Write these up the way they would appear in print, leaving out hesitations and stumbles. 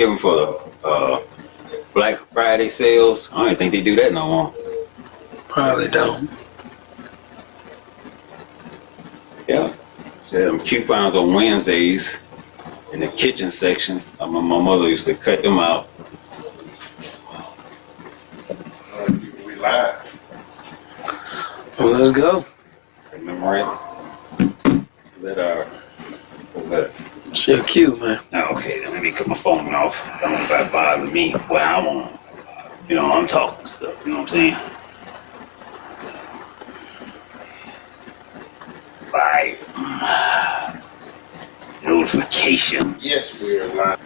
Give them for the Black Friday sales. I don't even think they do that no more. Probably don't. Yeah. They had them coupons on Wednesdays in the kitchen section. My mother used to cut them out. We live. Well, let's go. Remember right? Let Shit cute, man. okay, then let me cut my phone off. I don't want to bother me when I want. You know, I'm talking stuff. You know what I'm saying? Bye. Notification. Yes, we are live.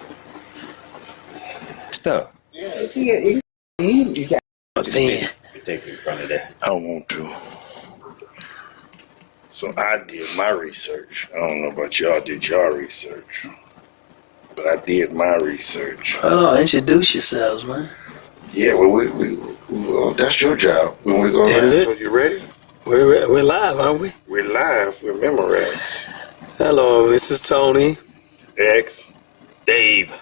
Stuff. Yeah. You got Then. protect in front of that. I want to. So I did my research. I don't know about y'all. Did y'all research? But I did my research. Oh, introduce yourselves, man. Yeah, well, that's your job. When we go Is live, it? so you ready? We're live, aren't we? We're live. We're memorized. Hello, this is Tony. X. Dave.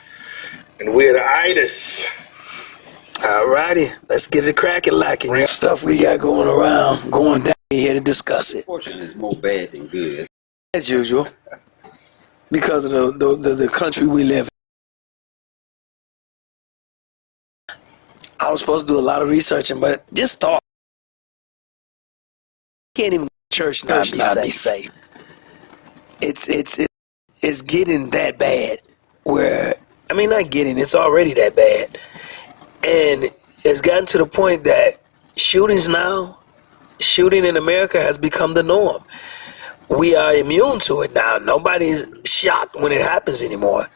And we're the itis. Alrighty, let's get it cracking lacking. Stuff we got going down here to discuss it. Fortunately, it's more bad than good. As usual. Because of the country we live in. I was supposed to do a lot of researching, but just thought. Can't even go to church not be safe. It's getting that bad. Where, I mean, not getting, it's already that bad. And it's gotten to the point that shooting in America has become the norm. We are immune to it now. Nobody's shocked when it happens anymore.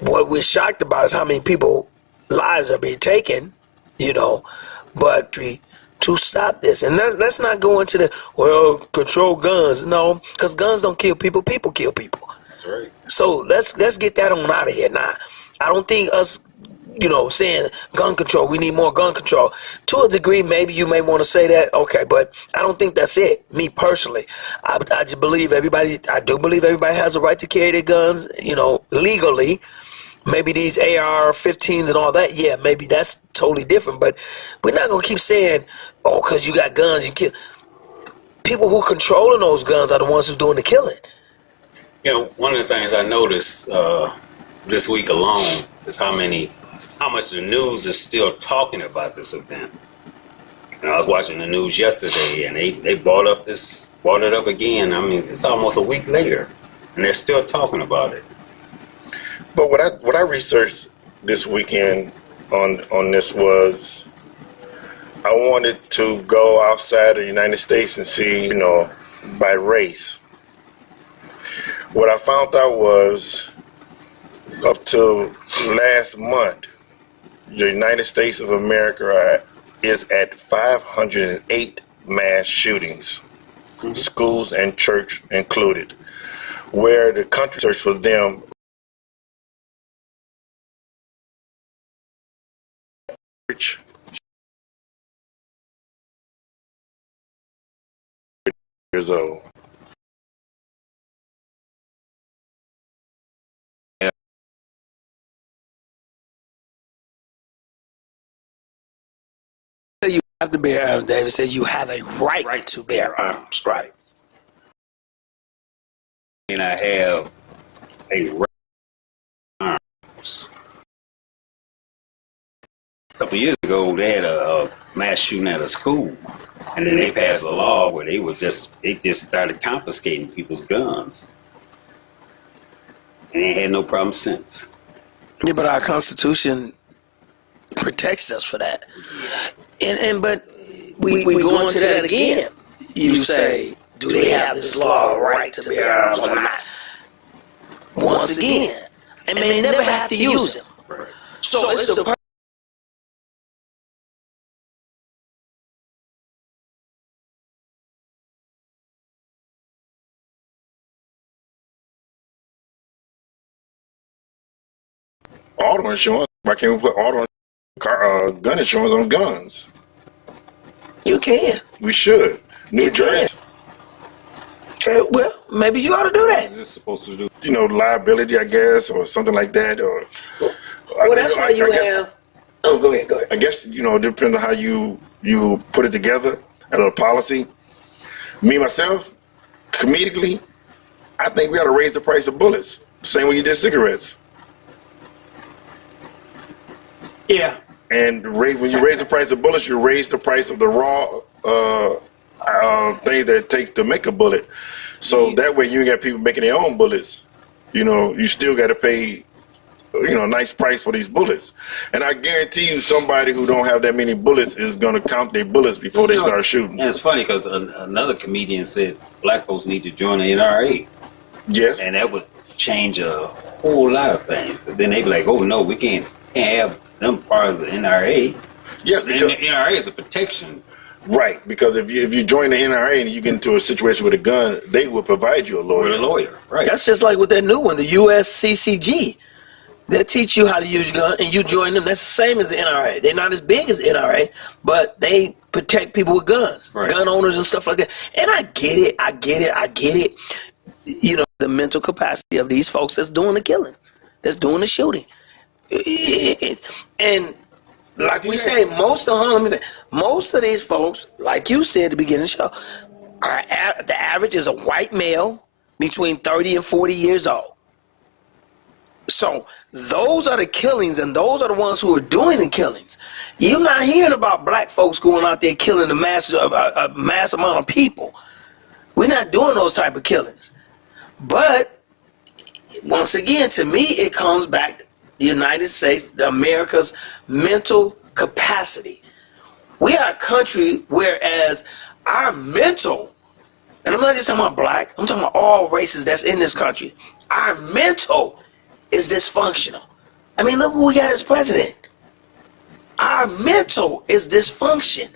What we're shocked about is how many people lives are being taken, but to stop this. And let's not go into control guns. No, because guns don't kill people. People kill people. That's right. So let's get that on out of here now. I don't think us, saying gun control, we need more gun control. To a degree, maybe you may want to say that, okay, but I don't think that's it. Me personally, I just believe I do believe everybody has a right to carry their guns, legally. Maybe these AR-15s and all that, yeah, maybe that's totally different. But we're not going to keep saying, because you got guns, you kill. People who controlling those guns are the ones who's doing the killing. One of the things I noticed this week alone is how much the news is still talking about this event. I was watching the news yesterday, and they brought it up again. I mean, it's almost a week later, and they're still talking about it. But what I researched this weekend on this was I wanted to go outside of the United States and see, by race. What I found out was up to last month, the United States of America is at 508 mass shootings, schools and church included, where the country search for them years old. You have to bear arms. David says you have a right to bear arms. Right. And I have a right to arms. A couple years ago, they had a mass shooting at a school, and then they passed a law where they just started confiscating people's guns, and they had no problem since. Yeah, but our Constitution protects us for that. But we go into that again. You say, do they have this law right to bear arms or not? Once again, and they never have to use them. So it's the auto insurance. Why can't we put gun insurance on guns? You can. We should. New Jersey. Okay, well, maybe you ought to do What that. is this supposed to do? You know, liability, I guess, or something like that. Or Well, that's why you guess, have. Oh, go ahead. I guess, you know, it depends on how you put it together as a policy. Me, myself, comedically, I think we ought to raise the price of bullets. Same way you did cigarettes. Yeah. And when you raise the price of bullets, you raise the price of the raw things that it takes to make a bullet. So that way you ain't got people making their own bullets. You know, you still got to pay, you know, a nice price for these bullets. And I guarantee you somebody who don't have that many bullets is going to count their bullets before they start shooting. And it's funny because another comedian said black folks need to join the NRA. Yes. And that would change a whole lot of things. But then they be like, oh, no, we can't have them part of the NRA. Yes, because and the NRA is a protection. Right, because if you join the NRA and you get into a situation with a gun, they will provide you a lawyer. With a lawyer, right. That's just like with that new one, the USCCG. They teach you how to use your gun, and you join them. That's the same as the NRA. They're not as big as the NRA, but they protect people with guns, gun owners and stuff like that. And I get it. You know, the mental capacity of these folks that's doing the killing, that's doing the shooting. And like we say, most of these folks, like you said at the beginning of the show, the average is a white male between 30 and 40 years old. So those are the killings, and those are the ones who are doing the killings. You're not hearing about black folks going out there killing a mass amount of people. We're not doing those type of killings. But once again, to me, it comes back to the United States, America's mental capacity. We are a country whereas our mental, and I'm not just talking about black, I'm talking about all races that's in this country, our mental is dysfunctional. I mean, look who we got as president. Our mental is dysfunction.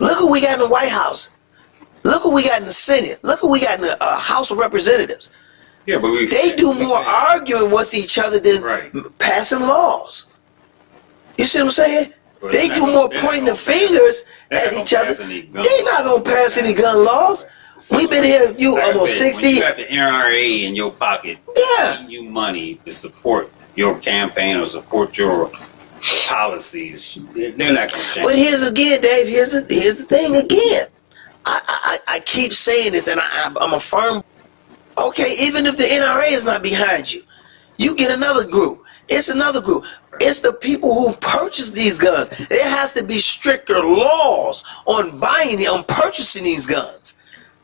Look who we got in the White House. Look who we got in the Senate. Look who we got in the House of Representatives. Yeah, but they do more arguing with each other than passing laws. You see what I'm saying? Well, they do more pointing the fingers at each other. They're not going to pass any gun laws. So we've been here, almost 60. When you got the NRA in your pocket, giving you money to support your campaign or support your policies, they're not going to change. But here's again, Dave, here's the thing again. I keep saying this, and I'm a firm. Okay, even if the NRA is not behind you, you get another group. It's another group. It's the people who purchase these guns. There has to be stricter laws on purchasing these guns.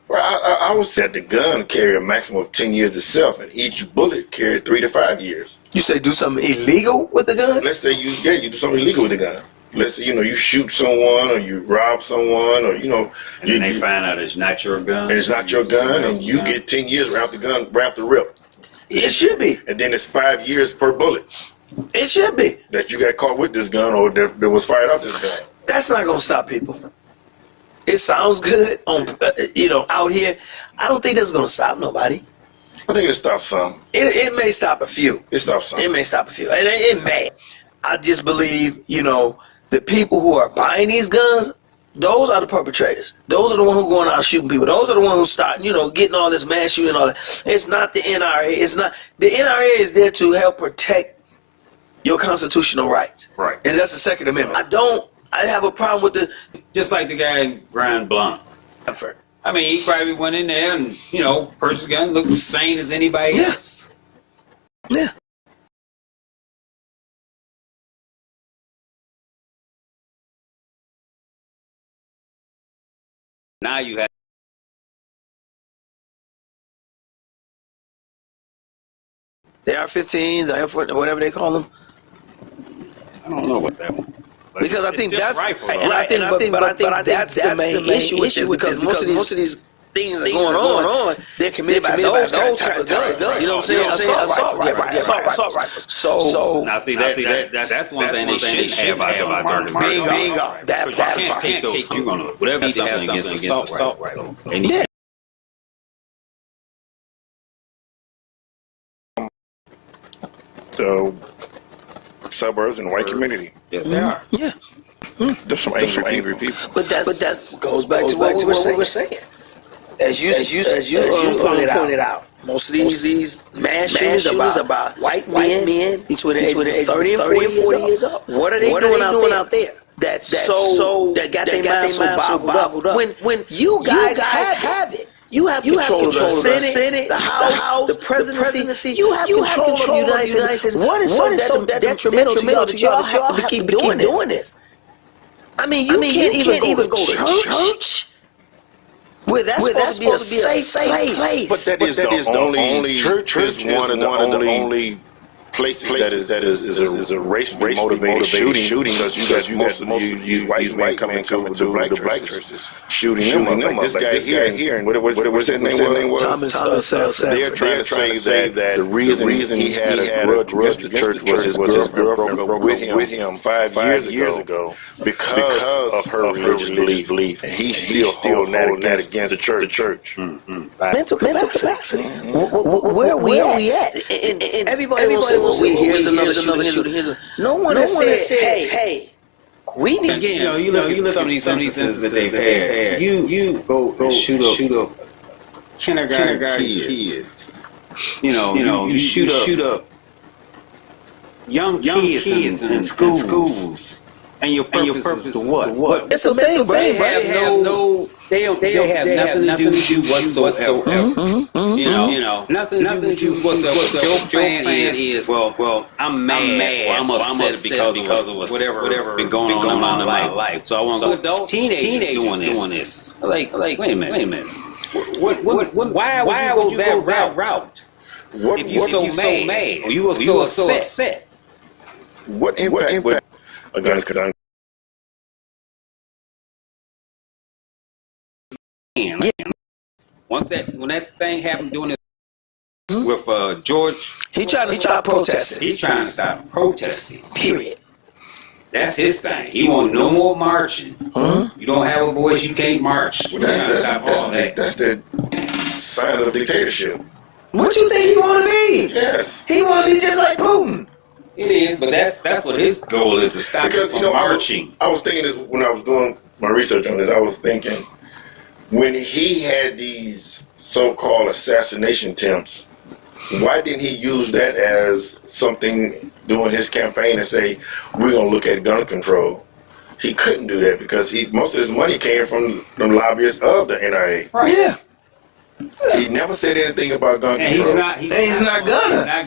Well, I would say the gun carry a maximum of 10 years itself, and each bullet carried 3 to 5 years. You say do something illegal with the gun? Let's say you do something illegal with the gun. Let's say, you shoot someone or you rob someone or, and then they find out it's not your gun. And it's not your gun, and you get 10 years right off the rip. It should be. And then it's 5 years per bullet. It should be. That you got caught with this gun or that was fired out this gun. That's not going to stop people. It sounds good on, out here. I don't think that's going to stop nobody. I think it stops some. It may stop a few. It stops some. It may stop a few. And it may. I just believe, the people who are buying these guns, those are the perpetrators. Those are the ones who are going out shooting people. Those are the ones who start, getting all this mass shooting and all that. It's not the NRA. It's not. The NRA is there to help protect your constitutional rights. Right. And that's the Second Amendment. I have a problem with just like the guy in Grand Blanc. I mean, he probably went in there and, purchased a gun, looked the same as anybody else. Yeah. Now you have the AR-15s, whatever they call them. I don't know what that one. Because I think that's rifle, I think that's the main issue with this because most of these things are going on. They're committed by those type of guns. You know what I'm saying? Assault rifles. So now see that's one thing they shouldn't have out on the market. Bingo. That can't take those. You're gonna whatever you have something against assault rifle. Yeah. The suburbs and white community. Yes, they are. Yeah. There's some angry people. But that goes back to what we were saying. as you pointed out, most of these mass shootings about white men between the ages of 30 and 40 years old. What are they doing out there? That got their minds so boggled up. When you guys have it. You have control of the Senate, the House, the presidency. You have control of the United States. What is so detrimental to y'all that y'all have to keep doing this? I mean, you can't even go to church. Where that's supposed to be a safe place. But that is the only church is one of the only places that is a racially motivated shooting because you got most of these white men coming to the black churches shooting them up. This guy here, and what's his name was? Thomas. They're trying to say that the reason he had a grudge against the church was his girlfriend broke up with him 5 years ago because of her religious belief. And he's still holding that against the church. Mental capacity. Where are we at? And everybody will say, well, here's another shooting. No one has said, hey, we need. Again, you look at some of these instances that they've had. You go shoot up kindergarten kids. You shoot up young kids in schools. And your purpose is to what? It's a thing, They have nothing to do whatsoever. Nothing to do whatsoever. Your plan is, well, I'm mad. Or I'm upset because of whatever been going on in my life. So I want to go. Teenagers doing this. Like, wait a minute. Why would you go that route? If you're so mad or you are so upset? What impact a gun could when that thing happened doing it with George, he trying to stop protesting. He's trying to stop protesting. Period. That's his thing. He want no more marching. You don't have a voice, you can't march. That's the sign of dictatorship. What you think he want to be? Yes. He want to be just like Putin. It is, but that's what his goal is, to stop Because, him from marching. I was thinking this when I was doing my research on this. I was thinking when he had these so-called assassination attempts, why didn't he use that as something during his campaign and say, we're going to look at gun control? He couldn't do that because most of his money came from the lobbyists of the NRA. Right. Yeah. He never said anything about gun control. He's not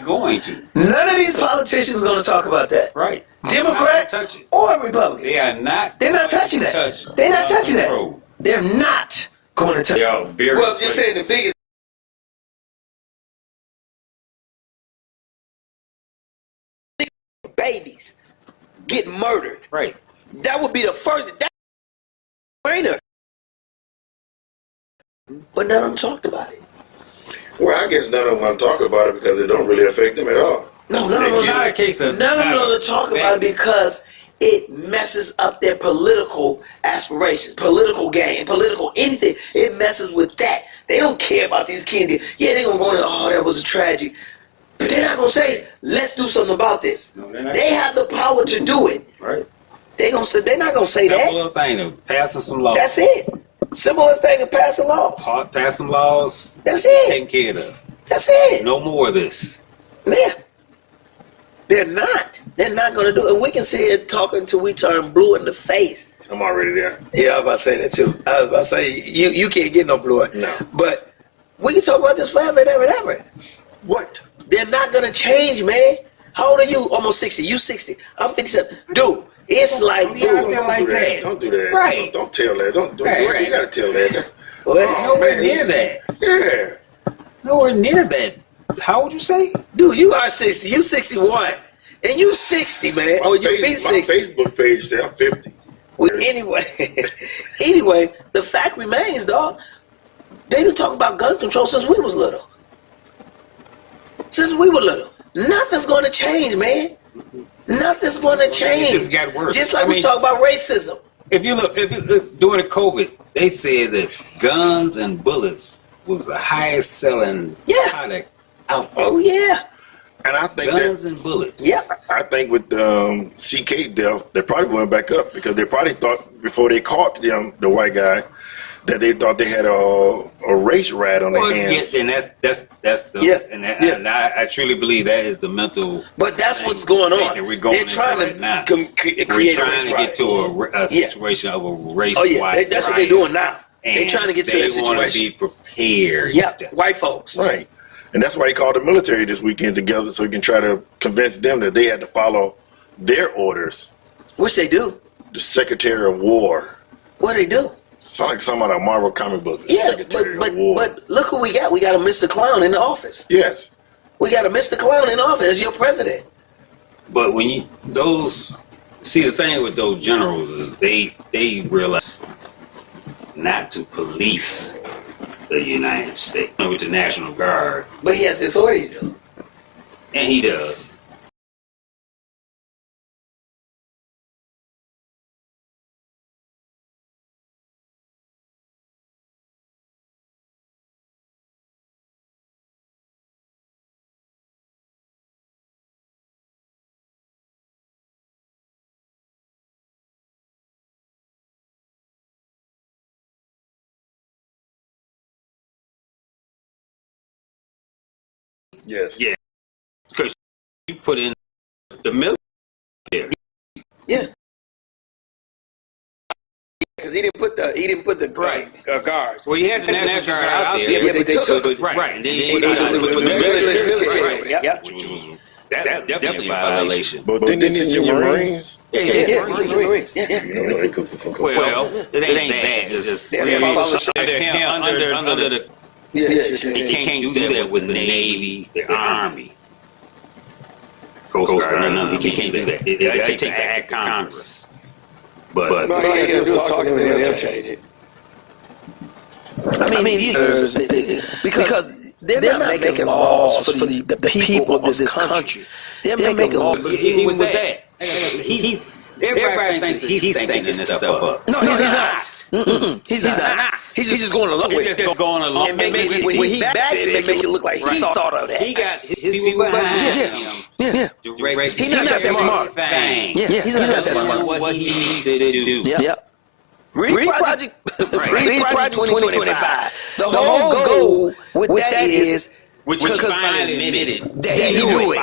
going to. None of these politicians are going to talk about that. Right. Democrat or Republican. They're not touching that. They're not touching that. They're not going to touch it. Well, just saying the biggest babies get murdered. Right. That would be the first. That brainer. But none of them talked about it. Well, I guess none of them want to talk about it because it don't really affect them at all. No, it's not a case of none of them talk about it because it messes up their political aspirations, political gain, political anything. It messes with that. They don't care about these kids. Yeah, they're going to go in, oh, that was a tragedy. But they're not going to say, let's do something about this. No, they have the power to do it. Right. They're not going to say that. Simple thing of passing some laws. That's it. Simplest thing of passing laws. Pass some laws. That's it. Taken care of. That's it. No more of this. Yeah. They're not. They're not going to do it. And we can sit here talking until we turn blue in the face. I'm already there. Yeah, I was about to say that too. I was about to say, you can't get no bluer. No. But we can talk about this forever and ever and ever. What? They're not going to change, man. How old are you? Almost 60. You 60. I'm 57. Dude, it's like, Don't do that. Right. Don't tell that. Don't do that. You got to tell that. Nowhere near that. Yeah. Nowhere near that. How old you say? Dude, you are 60. You 61. And you 60, man. My you be 60. My Facebook page says I'm 50. Well, anyway, the fact remains, dog. They've been talking about gun control since we was little. Nothing's going to change, man. Nothing's going to change. It just got worse. Just like we talk about racism. If you look during the COVID, they said that guns and bullets was the highest selling product out there. Oh, yeah. And I think guns and bullets. Yeah. I think with the CK death, they probably went back up because they probably thought before they caught the white guy that they thought they had a race rat on their hands. Yes, and that's the and I truly believe that is the mental. But that's what's going on. That we're going They're trying right now. create We're a trying race to riot. get to a situation of a race riot. That's what they're doing now. They're trying to get to that They want to situation. be prepared. Yeah, white folks. Right. And that's why he called the military this weekend together so he can try to convince them that they had to follow their orders. Which they do. The Secretary of War. What they do? Sound like something out of a Marvel comic book. The Secretary of War. But look who we got. We got a Mr. Clown in the office. Yes. We got a Mr. Clown in the office as your president. But when you the thing with those generals is they realize not to police the United States with the National Guard, But he has the authority to. and he does. Yes. Yeah, because you put in the military. Yeah. Because he didn't put the guards. Well, you had the National Guard out there. Yeah, but they took it. Right. And then They they put the military. Yeah. which was that's definitely a violation. But didn't they send your Marines? Yeah. Well, it ain't that. It's just under the. He can't do that with the Navy, the Army, Coast Guard. No, he can't do that. It takes an act of Congress. But All you gotta do is talk to them and they'll change it. I mean, because they're not making laws for the people of this country. They're making laws. But even with that, everybody thinks he's thinking this stuff up. No, he's not. He's not. He's just going along with it. He's just going along. And when he backs it, make it look like he thought of that. He got his people behind him. Yeah. He's not that smart. Yeah, he's not that smart. What he needs to do. Yeah. Read Project 2025. The whole goal with that is, Which finally admitted that he knew it.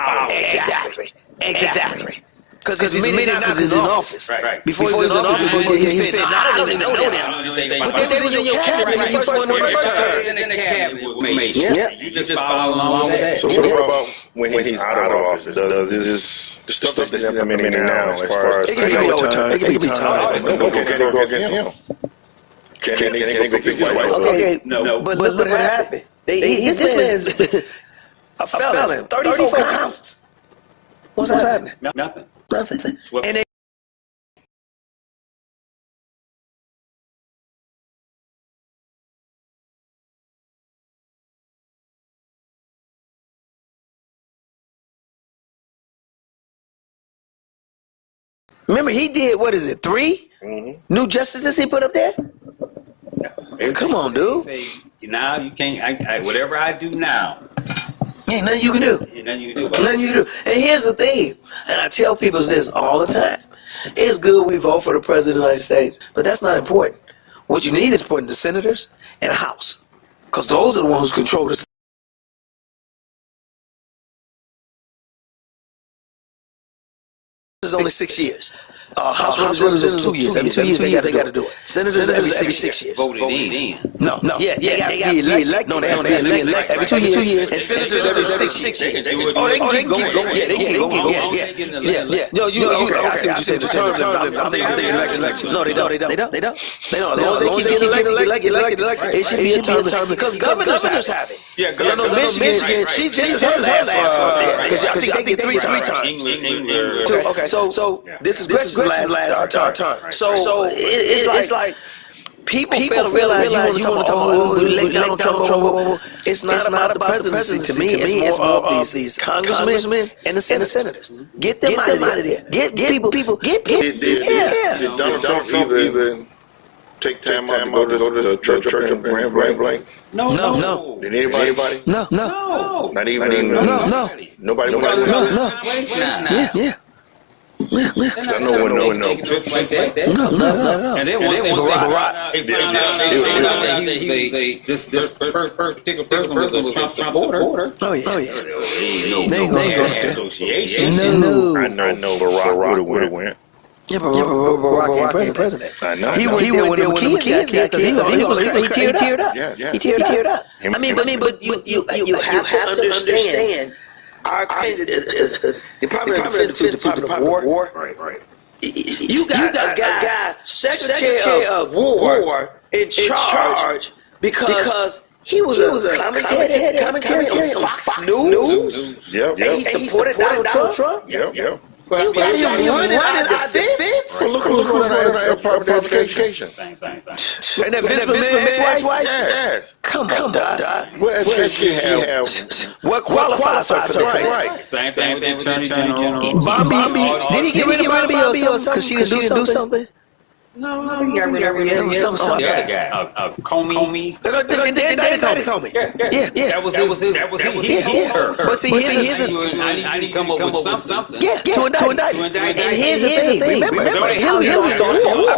Exactly. Because he's admitted now because he's in office. Right. Before he was in office, he said, I don't even know them. But they was in your cabinet when you first went first term. In the cabinet with me. Yeah. You just follow along with that. So what about when he's out of office? Does this the stuff that's implementing now as far as It can be overturned. It can be overturned. Okay, can they go against him? Can they go against his wife? Okay, No. but look what happened. This man's a felon. 34 counts. What's happening? Nothing. Nothing. And they remember he did, what is it, 3 new justices he put up there? Come on, dude. Say, now you can't. Whatever I do now, Ain't nothing you can do. ain't nothing you can do. Nothing you can do. And here's the thing, and I tell people this all the time. It's good we vote for the President of the United States, but that's not important. What you need is putting the senators and the House, because those are the ones who control this. Is only 6 years. House representatives 2 years. Every 2 years they got to do it. Senators every 6 years. Voted in. No. Yeah, they got to be elected. No, they have to be elected every 2 years. And senators every 6 years. Oh, they can keep going. Yeah, they can keep going. Yeah. No, I see what you said. The term. I'm thinking election. No, they don't. As long as they keep getting elected, it should be a term. Because governors have it. Yeah, because I know Michigan, this is her last one. Because I think they get 3 times. England. Okay, so this is last term. So it's like people fail to realize you want to talk about Trump. It's not about the presidency to me. It's more of these congressmen and the senators. Get them out of there. Get people. Did Donald Trump even take time out to go to the church and Grand Blank? No. Did anybody? No. Not even. No. Nobody. Yeah. 'Cause I know when no trips like that. No. And then once they found out they that this particular person was a Trump supporter. Oh yeah. They ain't gonna go there. association. No. I know Barack would have went. Yeah, but Barack ain't president. I know. He went there when the kids got killed because he teared up. Yeah. He teared up. I mean, but you have to understand. Our country, the Department of Defense, Department of War. Right. You got a guy, Secretary of War, in charge because he was a commentary on Fox News. Yep. And he supported Donald Trump. Yep. You got him running our defense. Well, look who's going on in Department of Education. Same thing. And that Vince McMahon's ex-wife? Yes. Come on, Doc. What education he have? What qualifies her for that? Right. Same with the Attorney General. Bobby, did he get rid of Bobby or something because she didn't do something? No, he got rid of everything. Something. The other guy, Comey. Comey. Yeah. That was his. He told her. But see, here's I need to come up with something. Yeah, to indict. And here's the thing. Remember, Hillary was I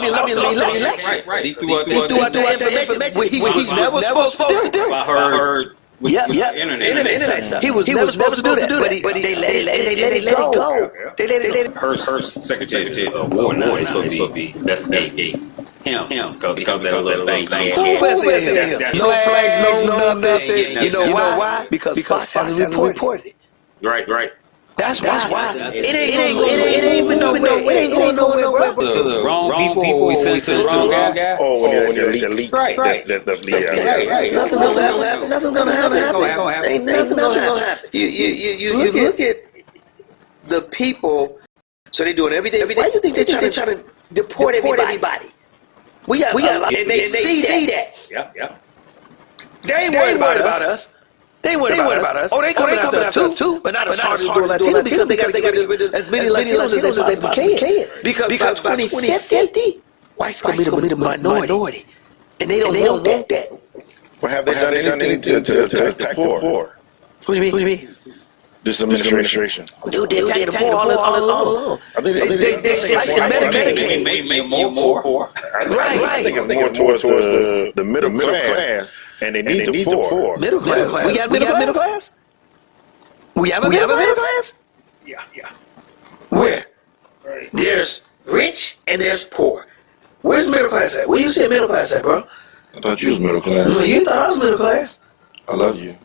mean, let me election. Right. He threw out the information he was never supposed to do. I heard. Internet stuff. He was never supposed to do that, but they let it go. They let it go. Her secretary of war now is supposed to be investigate him because that was a thing. Who investigated him? No flags, no nothing. You know why? Because Fox hasn't reported it. Right. That's why. It ain't even going nowhere. To the wrong people, we sent to the wrong guy. Oh, when the leak. Right. Nothing's gonna happen. Ain't nothing gonna happen. You look at the people. So they doing everything. Why do you think they're trying to deport everybody? We got and they see that. Yeah. They ain't worried about us. They ain't worried about us. Oh, they coming after us too. But not as hard as doing Latino because they got to get rid of as many Latinos as they possibly can. Because by 2050, whites gonna be the minority, and they don't want that. Well, have they done anything to attack the poor? What do you mean? This administration. Dude, they attack the poor all along. They slice Medicaid. They made more poor. Right. I think it's more towards the middle class. And they need the poor. Middle class. We got middle class? We have a middle class? Yeah. Where? There's rich and there's poor. Where's the middle class at? Where you see middle class at, bro? I thought you was middle class. Well, you thought I was middle class. I love you.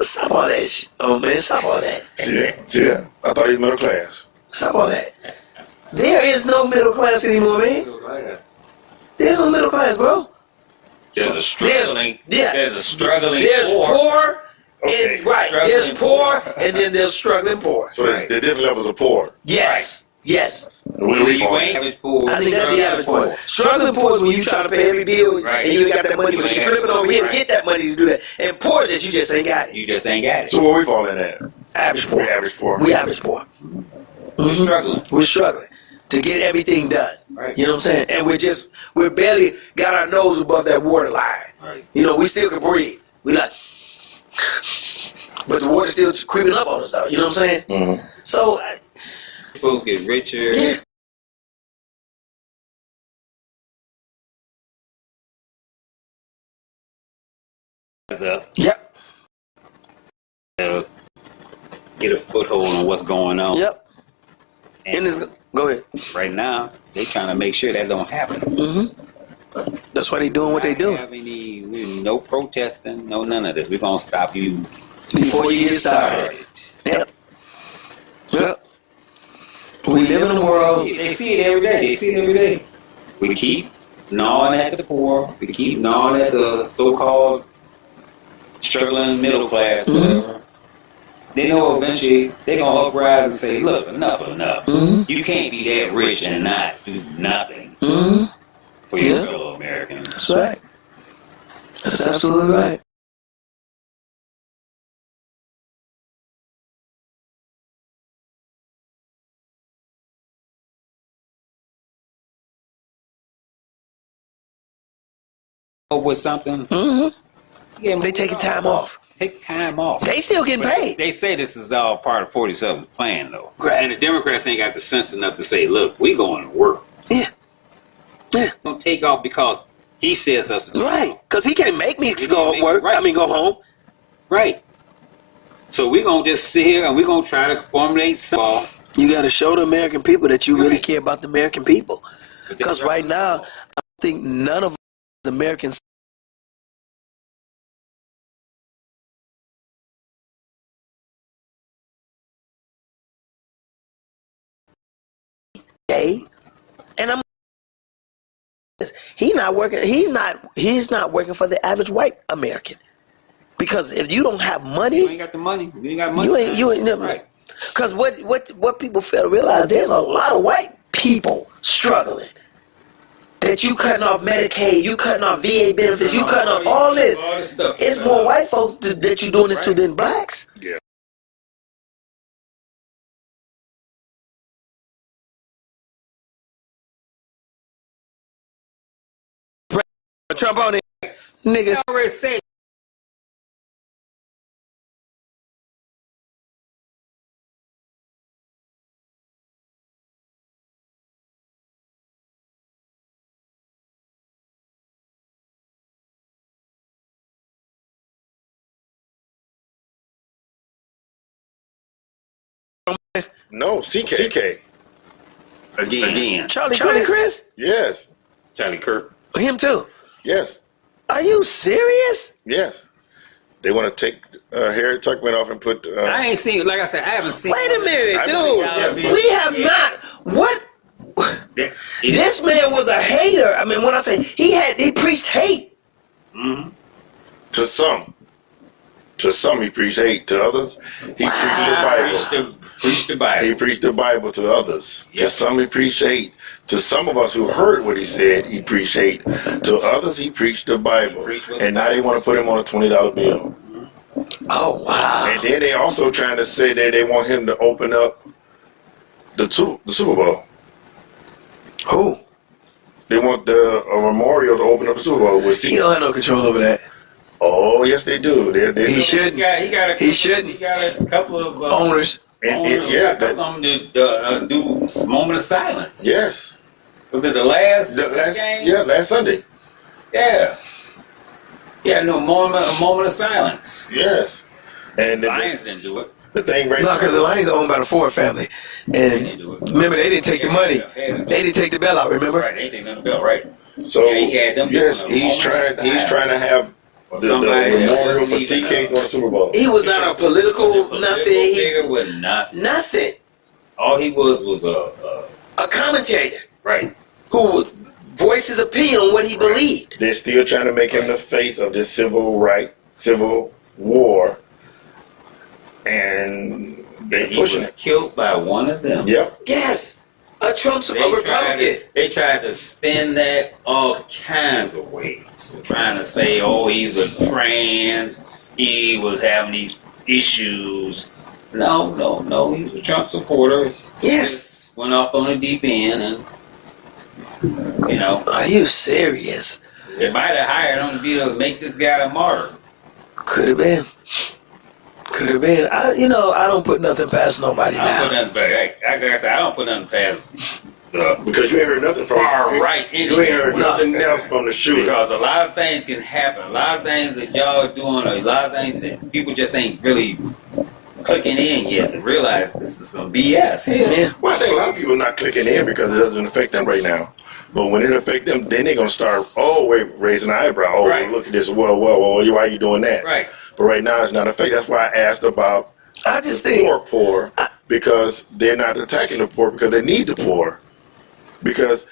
Stop all that shit. Oh, man, stop all that. See that? I thought he was middle class. Stop all that. There is no middle class anymore, man. There's no middle class, bro. There's a struggling. There's poor. Okay. There's poor, and then there's struggling poor. So the different levels of poor. Yes. Where do we fall? Average poor. I think that's the average poor. Struggling poor is when you try to pay every bill and you ain't got that money, but you're flipping over here to get that money to do that. And poor is that you just ain't got it. So where we falling at? Average poor. We average poor. We're struggling to get everything done. Right. You know what I'm saying? And we're barely got our nose above that water line. Right. You know, we still can breathe. We like, but the water's still creeping up on us, though. You know what I'm saying? Mm-hmm. So, folks get richer. Yeah. Up. Yep. Get a foothold on what's going on. Yep. And Go ahead. right now, they trying to make sure that don't happen. Mm-hmm. That's why they doing what they doing. No protesting, no none of this. We're gonna stop you Before you get started. Yep. We live in a world. They see it every day. We keep gnawing at the poor. We keep gnawing at the so-called struggling middle class. Mm-hmm. They know eventually they're gonna uprise and say, "Look, enough. Mm-hmm. You can't be that rich and not do nothing for your fellow Americans." That's right. That's absolutely right. With something, Mm-hmm. They taking time off. Take time off. They still getting But paid. They say this is all part of 47's plan, though. Right. And the Democrats ain't got the sense enough to say, look, we going to work. Yeah. Yeah. Don't take off because he says us to take Right. off. Because he can't make me He go can't make work. me- right. I mean, go home. Right. So we're going to just sit here and we're going to try to formulate some. You got to show the American people that you really Right. care about the American people. But they- Because right now, I think none of us Americans day, and I'm he's not working. He's not working for the average white American. Because if you don't have You money, ain't got the money. You ain't got money. you ain't never. Right. Because what people fail to realize, there's a lot of white people struggling. That you cutting off Medicaid, you cutting off VA benefits, you cutting off all this. All this stuff. It's more white folks that you doing this to than blacks. Yeah. Trump on it, niggas. already said. No, CK. Again. Charlie Chris? Yes. Charlie Kirk. Him too. Yes. Are you serious? Yes. They want to take Harriet Tubman off and put. I ain't seen, like I said, I haven't seen. Wait a minute, I haven't seen dude. y'all We have not. What? This man was a hater. I mean, when I say he preached hate. To some. To some, he preached hate. To others, he preached the Bible. Preach the Bible. He preached the Bible to others. Yep. To some, he preached hate. To some of us who heard what he said, he preached hate. To others, he preached the Bible. preached what And the now they want to put him on a $20 bill. Oh wow. And then they also trying to say that they want him to open up the Super Bowl. Who? They want a memorial to open up the Super Bowl with He don't have no control over that. Oh, yes, they do. They He do. shouldn't. He got a couple, He shouldn't. He got a couple of Owners. And, owners, yeah, a couple of them to do a moment of silence. yes. Was it the last game? Yeah, last Sunday. Yeah. Yeah, no, a moment of silence. Yes. And Lions didn't do it. the thing right No, because the Lions are owned by the Ford family. And remember, they didn't take the money. They didn't take the bailout, remember? Right, they didn't take the bill, right. So Yeah, he had them yes, doing a he's moment trying. of He's trying to have Or the somebody that memorial for doesn't even CK know. going to Super Bowl. He was not a political nothing. He Figure with nothing. nothing. All he was A commentator right. who would voice his opinion on what he believed. They're still trying to make him the face of this civil war, and they're He pushing was it. killed by one of them. Yep. Yes, a Republican. They tried to spin that all kinds of ways. Trying to say, oh, he's a trans, he was having these issues. No. He was a Trump supporter. Yes. Just went off on the deep end and, you know, Are you serious? they might have hired him to be able to make this guy a martyr. Could have been. Could have been. I don't put nothing past nobody I don't put now. nothing back. Like I said, I don't put nothing past Because you ain't heard nothing from far right. You ain't heard nothing else from the shooter. Because a lot of things can happen. A lot of things that y'all are doing, a lot of things that people just ain't really clicking in yet to realize this is some BS. Yeah. Well, I think a lot of people are not clicking in because it doesn't affect them right now. But when it affects them, then they're gonna start raising an eyebrow. Oh, Right. look at this. Well, why are you doing that? Right. But right now, it's not affecting. That's why I asked about I just the think poor, because they're not attacking the poor because they need the poor. Because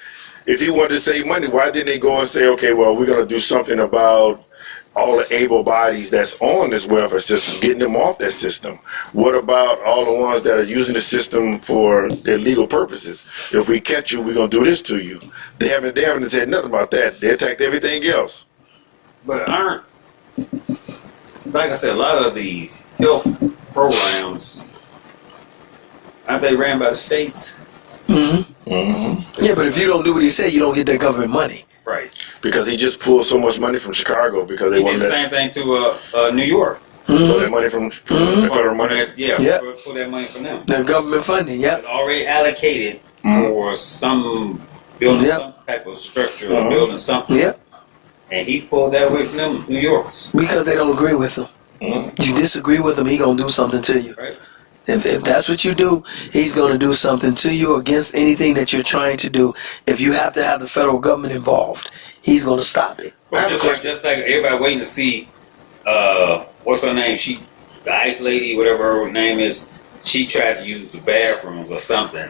if he wanted to save money, why didn't they go and say, okay, well, we're gonna do something about all the able bodies that's on this welfare system, getting them off that system? What about all the ones that are using the system for their legal purposes? If we catch you, we're gonna do this to you. They haven't said nothing about that. They attacked everything else. But aren't, like I said, a lot of the health programs, aren't they ran by the states? yeah, but if you don't do what he said, you don't get that government money. Right. Because he just pulled so much money from Chicago because they He did wanted the that. same thing to New York. For that money from the federal money. Yeah, for that money from them. The government funding, yeah. It's already allocated for some building some type of structure or building something. Yeah. And he pulled that away from them, New Yorkers. Because they don't agree with him. You disagree with him, he gonna do something to you. Right. If that's what you do, he's gonna do something to you against anything that you're trying to do. If you have to have the federal government involved, he's gonna stop it. Just like everybody waiting to see, what's her name? The ice lady, whatever her name is, she tried to use the bathrooms or something.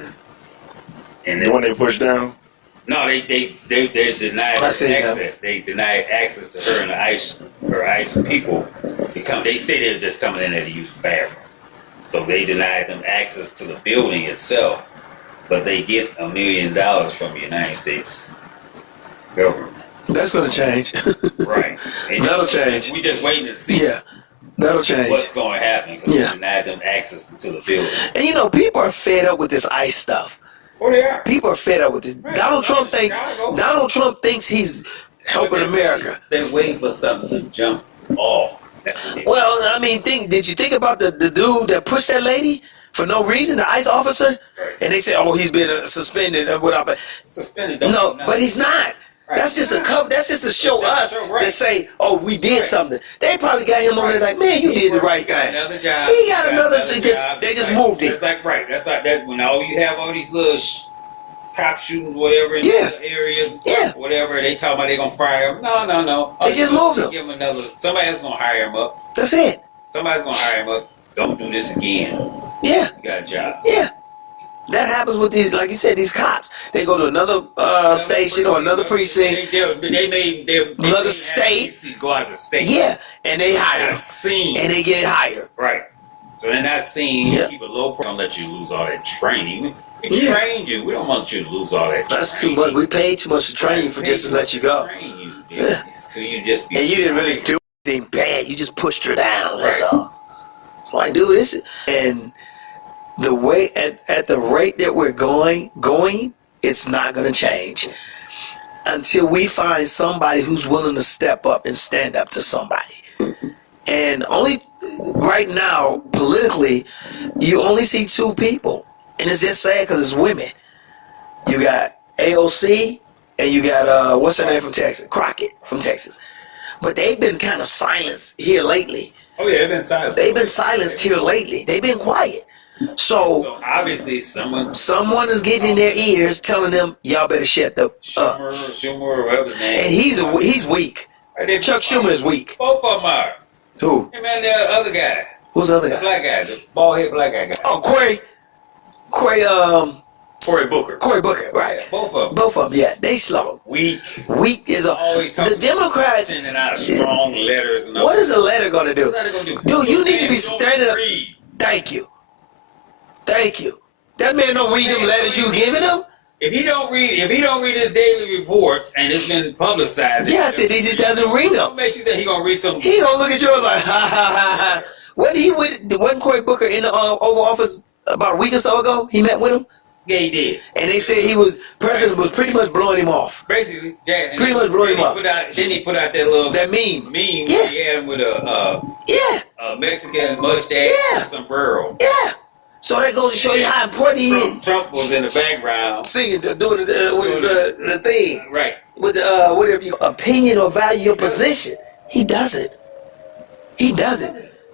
And The one they pushed down? No, they denied her access. They denied access to her and her ice people. They say they were just coming in there to use the bathroom. So they denied them access to the building itself. But they get $1 million from the United States government. That's gonna change. Right. And That'll change. We just waiting to see. Yeah, that'll change. What's going to happen because we denied them access to the building. And you know, people are fed up with this ICE stuff. Oh, they are. People are fed up with this. Right. Donald Trump thinks he's helping America. They're waiting for something to jump off. Well, I mean, did you think about the dude that pushed that lady for no reason, the ICE officer? Right. And they said, oh, he's been suspended and whatever. Suspended. No, but he's not. Right. That's just a cover. That's just to show us to say, "Oh, we did something." They probably got him on there like, "Man, you did the right thing." Another job. He got another job. They just moved it. That's like that. When all you have all these little cop shootings, whatever in other areas, whatever they talk about, they gonna fire him. No. They just moved him. Give him another. Somebody else gonna hire him up. That's it. Somebody's gonna hire him up. Don't do this again. Yeah. You got a job. Yeah. That happens with these, like you said, these cops. They go to another station or another precinct. They another state. Go out of the state. Yeah, and they hire. Seen. And they get hired. Right. So they're not seen. Yeah. Keep a low profile. Don't let you lose all that training. We trained you. We don't want you to lose all that. That's too much. We paid too much to train you for just to let you go. Train you, yeah. So you just be. And you didn't really do anything bad. You just pushed her down. That's all. It's like, dude, this is, and the way at the rate that we're going, it's not going to change until we find somebody who's willing to step up and stand up to somebody. And only right now, politically, you only see two people, and it's just sad because it's women. You got AOC and you got what's her name from Texas, Crockett from Texas, but they've been kind of silenced here lately. Oh yeah, they've been silent. They've been silenced here lately. They've been quiet. So obviously someone is getting in their ears telling them, y'all better shut the up. Schumer, whatever his name. And he's weak. Right, Chuck Schumer is weak. Both of them are. Who? Him and the other guy. Who's the other The guy? black guy, the bald head black guy. Oh, Cory Booker. Cory Booker, right. Yeah, both of them. Both of them, yeah. They slow. Weak. Weak is Always the Democrats. sending out strong letters. And What is a letter going to do? What's that gonna do? Dude, you need to be Don't standing up. read. Thank you. That man don't read them letters you giving him. If he don't read his daily reports and it's been publicized. Yeah, I said he just doesn't read them. What makes you think he gonna read something? He gonna look at yours like, ha ha ha ha. Wasn't Cory Booker in the Oval Office about a week or so ago? He met with him? Yeah, he did. And they said President was pretty much blowing him off. Basically, yeah. And Pretty much blowing him off. Then he put out that little That meme. Yeah. He had him with a Mexican mustache and sombrero. Yeah. So that goes to show you how important he is. Trump was in the background. Singing, doing the thing. Right. With whatever your opinion or value your position. He doesn't.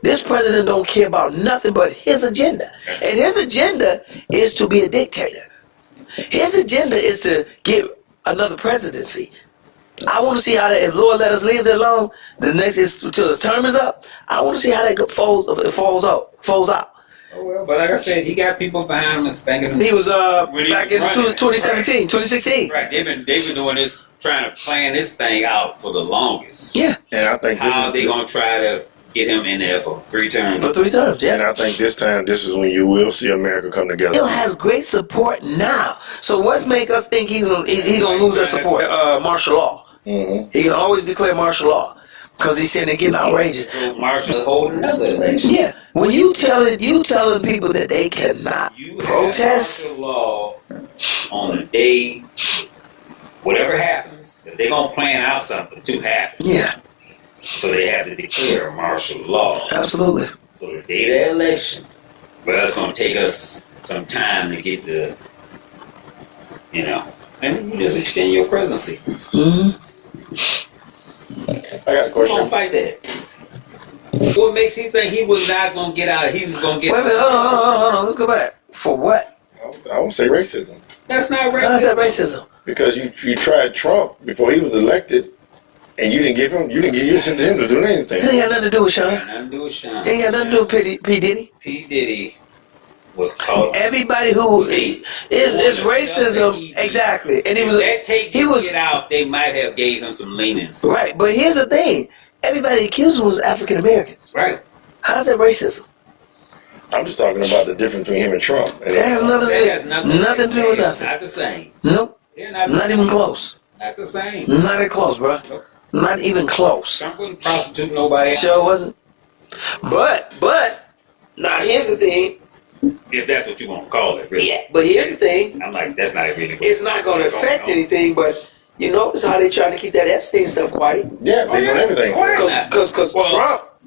This president don't care about nothing but his agenda. And his agenda is to be a dictator. His agenda is to get another presidency. I want to see how that, if Lord let us live that long, the next is till his term is up, I want to see how that falls out. Oh, well, but like I said, he got people behind him that's thinking him. He was he back was in running. 2017, 2016. Right, they've been doing this, trying to plan this thing out for the longest. Yeah. And I think this How they gonna try to get him in there for 3 terms? For 3 terms, yeah. And I think this is when you will see America come together. Bill has great support now. So what's make us think he's gonna lose that support? Martial law. Mm-hmm. He can always declare martial law because he's saying they're getting outrageous. So Marshall holding another election. Yeah, when you telling people that they cannot protest. You have martial law on the day, whatever happens, if they're gonna plan out something to happen. Yeah, So they have to declare martial law. Absolutely. So the day of the election, well, it's going to take us some time to get the, and you just extend your presidency. Mm-hmm. I got a Who's question. going to fight that? What makes you think he was not going to get out? He was going to get Wait a minute, hold on. Let's go back. For what? I won't say racism. That's not How's racism. that racism? Because you tried Trump before he was elected, and you didn't send him to do anything. It ain't got nothing to do with Sean. Nothing to do with Sean. It ain't got nothing to do with P. Diddy. P. Diddy was caught. Everybody who is racism, exactly. And He was get out. They might have gave him some leniency. right. But here's the thing: everybody accused him was African Americans. Right. How's that racism? I'm just talking about the difference between him and Trump. And That has nothing to do with They're nothing. Not the same. Nope. They're Not even close. Not the same. Not even close, bro. Nope. Not even close. Trump wouldn't prostitute nobody. Sure wasn't. But now here's the thing. If that's what you want to call it, really. Yeah. But here's the thing. I'm like, that's not really. It's not going to affect anything. But you notice how they trying to keep that Epstein stuff quiet. Yeah, they doing everything. Because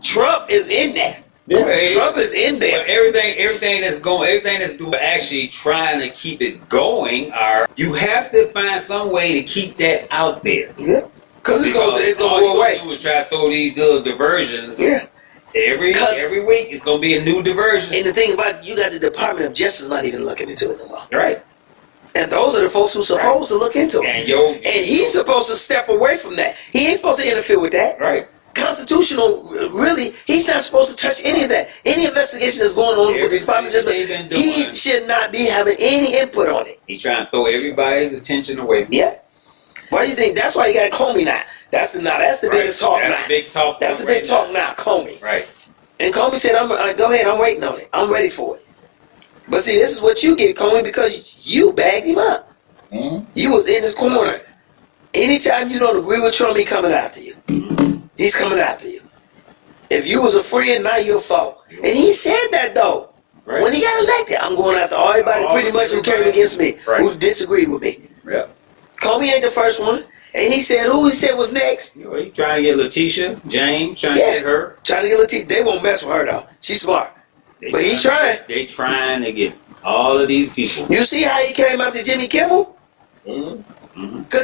Trump is in there. Yeah. Trump is in there. But everything that's doing, actually trying to keep it going, you have to find some way to keep that out there. Yeah. Because it's going to go away. We try to throw these little diversions. Yeah. Every week, it's going to be a new diversion. And the thing about it, you got the Department of Justice not even looking into it anymore. Right. And those are the folks who supposed to look into it. And he's supposed to step away from that. He ain't supposed to interfere with that. Right. Constitutional, really, he's not supposed to touch any of that. Any investigation that's going on with the Department of Justice, he should not be having any input on it. He's trying to throw everybody's attention away from Yeah. Why do you think? That's why you got Comey now. That's the biggest talk now. That's the big talk. That's the big talk now, Comey. Right. And Comey said, go ahead, I'm waiting on it. I'm ready for it. But see, this is what you get, Comey, because you bagged him up. Mm-hmm. You was in his corner. Anytime you don't agree with Trump, he coming after you. He's coming after you. If you was a friend, now you're a foe. And he said that, though. Right. When he got elected, I'm going after everybody pretty much who came against me, who disagreed with me. Yeah. Comey ain't the first one. And he said who he said was next. He trying to get Letitia James, trying to get her. Trying to get Letitia. They won't mess with her, though. She's smart. But he's trying. They trying to get all of these people. You see how he came after Jimmy Kimmel? Mm-hmm.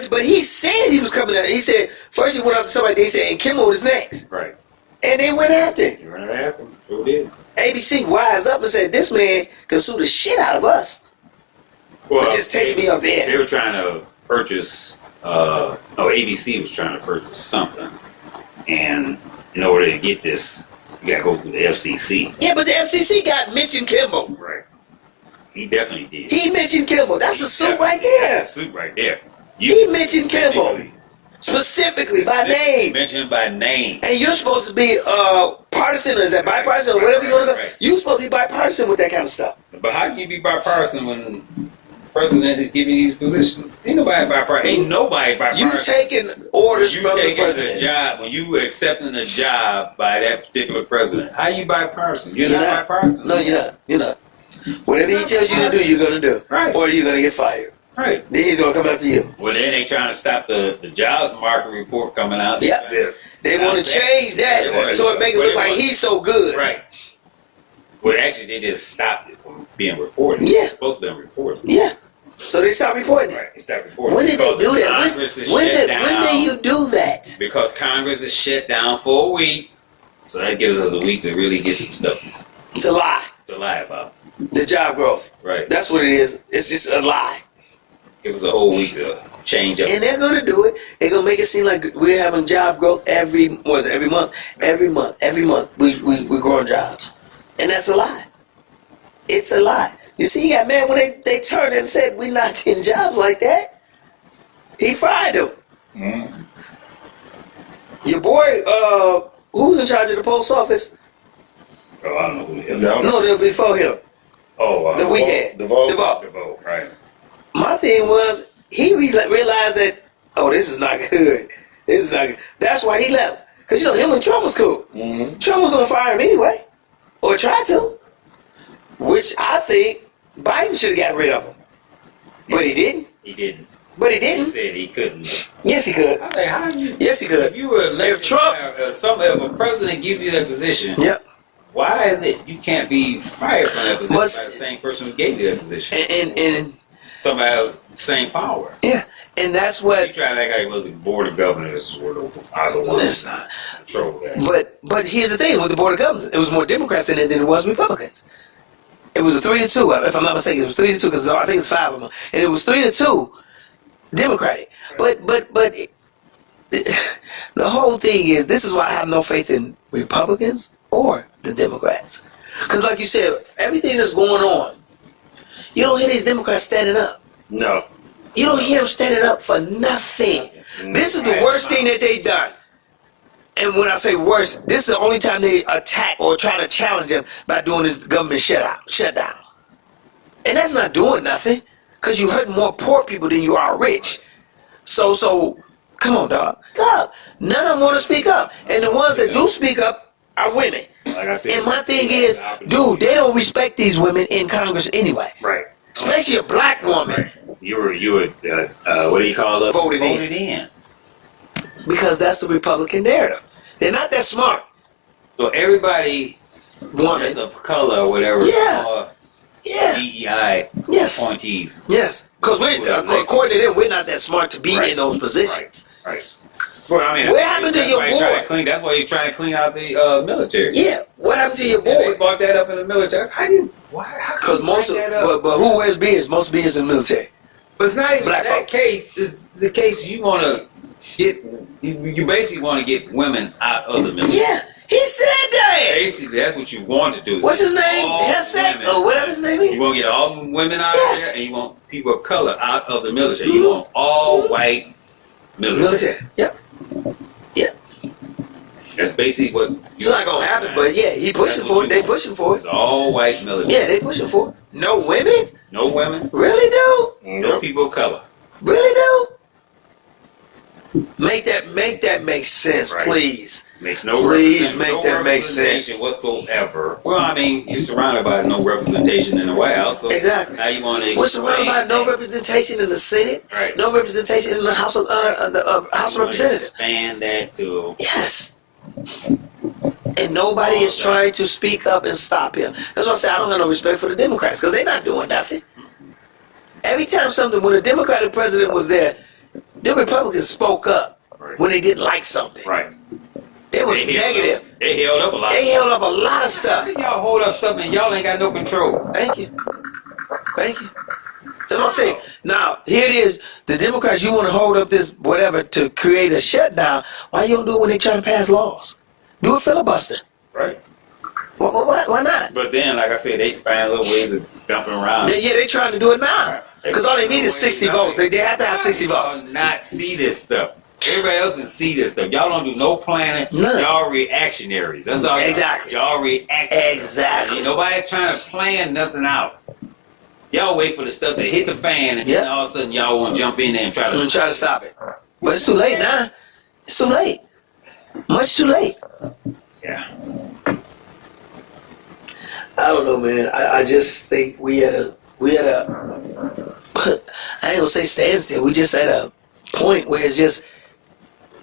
But he said he was coming out. He said, first he went after somebody, they said, and Kimmel was next. Right. And they went after him. They went after him. Who did? ABC wised up and said, this man can sue the shit out of us. Well, just take me up there. They were trying to purchase, ABC was trying to purchase something. And in order to get this, you got to go through the FCC. Yeah, but the FCC got mentioned Kimmel. Right. He definitely did. He mentioned Kimmel. That's a suit right there. That's a suit right there. He mentioned Kimmel. Specifically by name. Mentioned by name. And you're supposed to be partisan, or is that bipartisan, or whatever you want to go. You're supposed to be bipartisan with that kind of stuff. But how can you be bipartisan when the president is giving these positions? Ain't nobody bipartisan. You taking orders You from the taking president. the job, when you accepting a job by that particular president, how you bipartisan? You're not bipartisan. No, you're not. Whatever he tells you to do, you're going to do. Right. Or you're going to get fired. Right. Then he's going to come after you. Well, then they trying to stop the jobs market report coming out. Yeah. They want to change that so it make it look like he's so good. Right. Well, actually, they just stopped it from being reported. Yeah. It's supposed to be reported. Yeah. So they stopped reporting it. Right. They stopped reporting. When did they do that? Congress is When shut down. did you do that? Because Congress is shut down for a week. So that gives us a week to really get some stuff It's a lie. to lie about. The job growth. Right. That's what it is. It's just a lie. Give us a whole week to change up. And they're going to do it. They're going to make it seem like we're having job growth every month. Every month. We're growing jobs. And that's a lie. It's a lie. You see, he got mad when they turned and said, we're not getting jobs like that. He fired them. Mm-hmm. Your boy, who's in charge of the post office? Oh, I don't know who the hell. No, they'll be before him. Oh, That we had. DeVoe. DeVoe, right. My thing was, he realized that, this is not good. This is not good. That's why he left. Because, him and Trump was cool. Mm-hmm. Trump was going to fire him anyway. Or try to. Which I think Biden should have got rid of him. But he didn't. He didn't. But he He didn't. said he couldn't. Yes, he could. I was like, how you? Yes, he could. If you were elected, If Trump- if a president gives you that position, Yep. why is it you can't be fired from that position But- by the same person who gave you that position? And Somebody with the same power. yeah, and that's You what. try to act like it was the board of governors were the other ones It's not. control that. But here's the thing with the Board of Governors, it was more Democrats in it than it was Republicans. It was a 3-2, if I'm not mistaken. It was 3-2 because I think it's 5 of them, and it was 3-2 Democratic. But the whole thing is, this is why I have no faith in Republicans or the Democrats, because like you said, everything that's going on, you don't hear these Democrats standing up. No. You don't hear them standing up for nothing. This is the worst thing that they've done. And when I say worst, this is the only time they attack or try to challenge them by doing this government shutdown. And that's not doing nothing, because you're hurting more poor people than you are rich. So, come on, dog. God, none of them want to speak up. And the ones that do speak up are women. Like I said, And my thing is, dude, they don't respect these women in Congress anyway. right. Especially a black woman. Right. You were what do you call it? Voted in. Because that's the Republican narrative. They're not that smart. So everybody Woman. that's of color or whatever Yeah. are Yeah. DEI Yes. appointees. Yes. Because according to them, we're not that smart to be Right. in those positions. Right. Well, I mean, What happened to your board? That's why you try to clean out the military. Yeah. What happened to your Yeah, they board? brought that up in the military. How you? Why? How can Because you most of, bring that up? but who wears beards? Most beards in the military. But it's not even Black that folks. case. Is the case you want to get? You basically want to get women out of the military. Yeah. He said that. Basically, that's what you want to do. is What's get his name? all Hesek women. or whatever his name You is? want to get all the women out Yes. of there, and you want people of color out of the military. You want all white military. Military. Yep. Yep. That's basically what. It's not gonna happen, but yeah, he pushing That's what for it. you They want. pushing for It's it. all white military. Yeah, they pushing for it. No women? No women. Really, dude? No people of color. Really, dude? Make that make sense, Right. please. Makes no Please represent- make no that make representation sense. whatsoever. Well, I mean, you're surrounded by no representation in the White House. So Exactly. How you want to? We're surrounded by no representation in the Senate, Right. no representation in the House of House of Representatives. Expand that to. Yes. And nobody is trying to speak up and stop him. That's why I say I don't have no respect for the Democrats, because they're not doing nothing. Every time when a Democratic president was there, the Republicans spoke up Right. when they didn't like something. Right. It was They held negative. up- They held up a lot. They held up a lot of stuff. How can y'all hold up stuff and y'all ain't got no control? Thank you. Thank you. That's what I'm saying. Now, here it is. The Democrats, you want to hold up this whatever to create a shutdown. Why you don't do it when they try to pass laws? Do a filibuster. Right. Why not? But then, like I said, they find little ways of jumping around. They trying to do it now. Because all they need is 60 votes. They have to have 60 votes. Y'all not see this stuff. Everybody else can see this stuff. Y'all don't do no planning. None. Y'all reactionaries. That's all. Exactly. Y'all react. Exactly. Nobody trying to plan nothing out. Y'all wait for the stuff to hit the fan, and then Yeah. all of a sudden y'all want to jump in there and try I'm to. trying to stop it. But it's too late now. It's too late. Much too late. Yeah. I don't know, man. I just think we had a I ain't gonna say standstill. We just at a point where it's just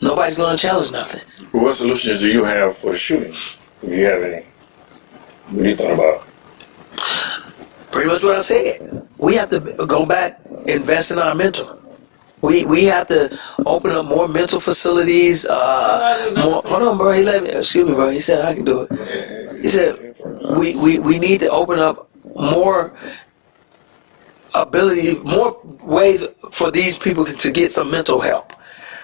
nobody's gonna challenge nothing. What solutions do you have for the shootings? If you have any, what do you thought about? Pretty much what I said. We have to go back, invest in our mental. We have to open up more mental facilities. More, hold on, bro. He let me. Excuse me, bro. He said I can do it. He said we need to open up more ability, more ways for these people to get some mental help.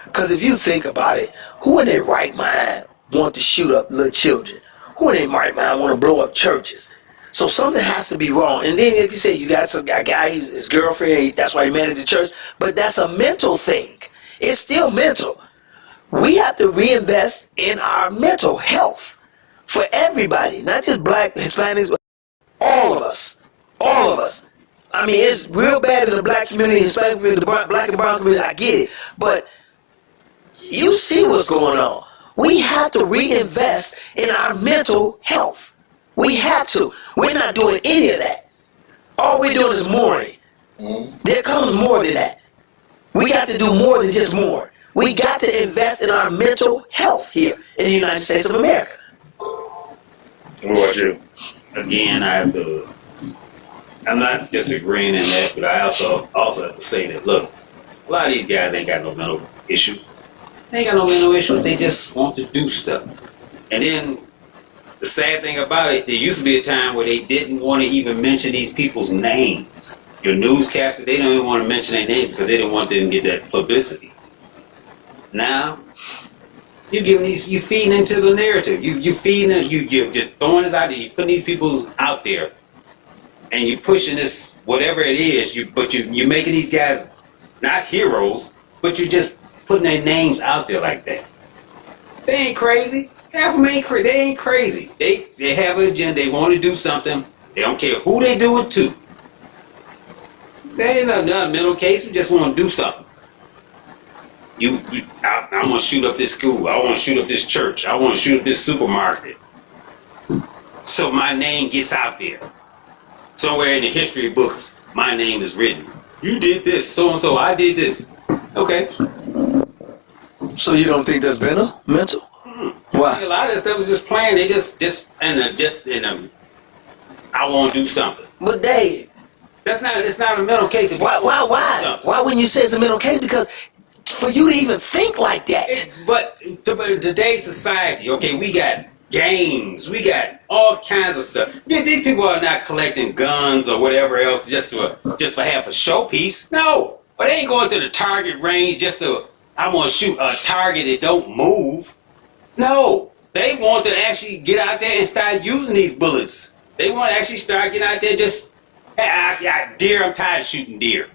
Because if you think about it, who in their right mind want to shoot up little children? Who in their right mind want to blow up churches? So something has to be wrong. And then, like you said, you got a guy, his girlfriend, that's why he mad at the church. But that's a mental thing. It's still mental. We have to reinvest in our mental health for everybody, not just black, Hispanics, but all of us. All of us. I mean, it's real bad in the black community, Hispanic community, the black and brown community. I get it. But you see what's going on. We have to reinvest in our mental health. We have to. We're not doing any of that. All we're doing is mourning. There comes more than that. We got to do more than just more. We got to invest in our mental health here in the United States of America. What about you? Again, I'm not disagreeing in that, but I also have to say that, look, a lot of these guys ain't got no mental issue. They ain't got no mental issue. They just want to do stuff. And then the sad thing about it, there used to be a time where they didn't want to even mention these people's names. Your newscasters, they don't even want to mention their names because they didn't want them to get that publicity. Now, you feeding into the narrative. You feeding it. You're just throwing this out there. You putting these people out there, and you pushing this whatever it is. You're making these guys not heroes, but you're just putting their names out there like that. They ain't crazy. Half of them ain't crazy. They ain't crazy. They have an agenda. They want to do something. They don't care who they do it to. They ain't not a mental case. You just want to do something. I want to shoot up this school. I want to shoot up this church. I want to shoot up this supermarket. So my name gets out there. Somewhere in the history books, my name is written. You did this, so and so. I did this. Okay. So you don't think that's mental? Why? A lot of that stuff is just playing. They just in a. I want to do something. But Dave, It's not a mental case. Why? Why wouldn't you say it's a mental case? Because for you to even think like that. But in today's society, okay, we got games, we got all kinds of stuff. Yeah, these people are not collecting guns or whatever else just for half a showpiece. No, but they ain't going to the target range I want to shoot a target that don't move. No, they want to actually get out there and start using these bullets. They want to actually start getting out there deer, I'm tired of shooting deer.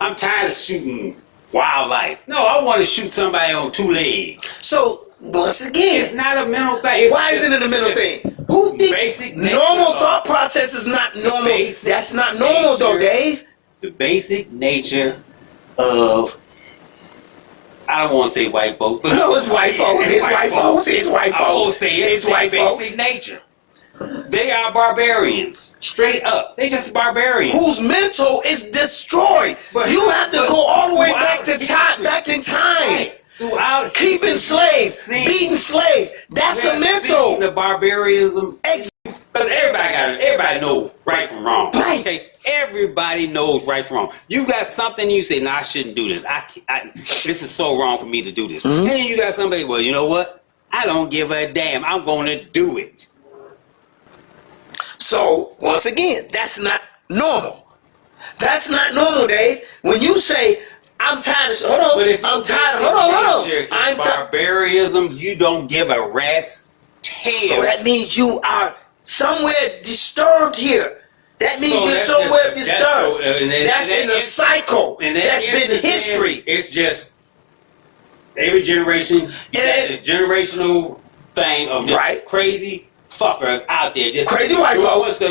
I'm tired of shooting wildlife. No, I want to shoot somebody on two legs. So, once again, It's not a mental thing. why isn't it a mental thing? Who think basic normal nature thought process is not normal? basic That's not normal though, nature- Dave. The basic nature of, I don't want to say white folks, but No, it's white folks. It's white folks. It's white I will folks. say It's their white basic folks. nature. They are barbarians, straight up. They just barbarians. Whose mental is destroyed. But- You have to go all the way throughout back to history. time. Back in time. Right. Throughout Keeping history, slaves, seen- beating slaves. That's we a have mental. seen the barbarism. Ex- Because everybody knows right from wrong. Right. Okay, everybody knows right from wrong. You got something you say, I shouldn't do this. This is so wrong for me to do this. And then you got somebody, well, you know what? I don't give a damn. I'm going to do it. So, once again, that's not normal. That's not normal, Dave. When you say, I'm tired of... Hold on. But if I'm tired... Hold on. I'm tired... barbarism, you don't give a rat's tail. So that means you are somewhere disturbed here. That means you're somewhere disturbed. That's in a cycle. That's been history. It's just every generation, you got this generational thing of just Right. crazy fuckers out there. Just Crazy white folks.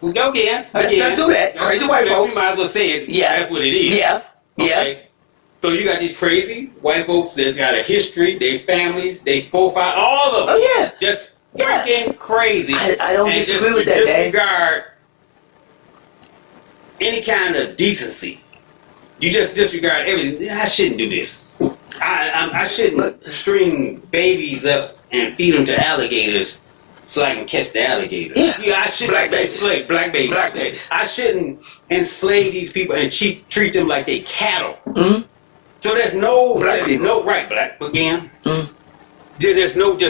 We go again. Let's do that. Crazy white folks. We might as well say it. Yeah. That's what it is. Yeah. Okay. So you got these crazy white folks that's got a history, their families, they profile, all of them. Oh, yeah. Just Yeah. freaking crazy. I don't And disagree just with that, Dave. disregard any kind of decency. You just disregard everything. I shouldn't do this. I shouldn't string babies up and feed them to alligators so I can catch the alligators. Yeah. I shouldn't Black babies. enslave black babies. Black babies. I shouldn't enslave these people and treat them like they cattle. Mhm. So there's no Black people. no right black again. Mhm. There's nothing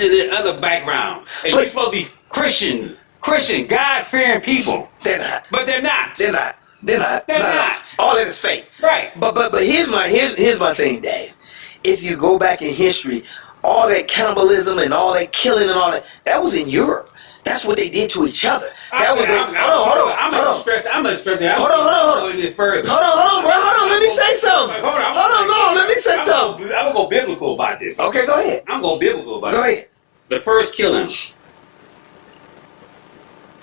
in the other background. And But- you're supposed to be Christian, God-fearing people, They're not. but they're not. They're not. They're not. All that is fake. Right. But here's my thing, Dave. If you go back in history, all that cannibalism and all that killing and all that was in Europe. That's what they did to each other. That was I'm gonna stress that. Hold on. A bit further. Hold on, bro. Hold on. Let me say something. Hold on. No. Let me say something. I'm gonna go biblical about this. Okay, go ahead. I'm gonna go biblical about Go this. ahead. The first killing,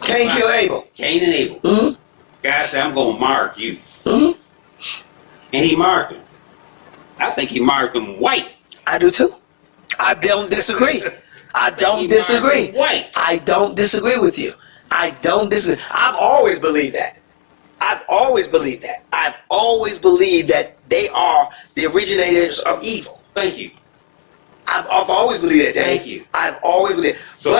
Cain killed Abel. Cain and Abel. Mm-hmm. God said, I'm gonna mark you. Mm-hmm. And he marked him. I think he marked him white. I do too. I don't disagree. I don't disagree. White. I don't disagree with you. I don't disagree. I've always believed that. I've always believed that. I've always believed that they are the originators of evil. Thank you. I've always believed that. Thank you. I've always believed. From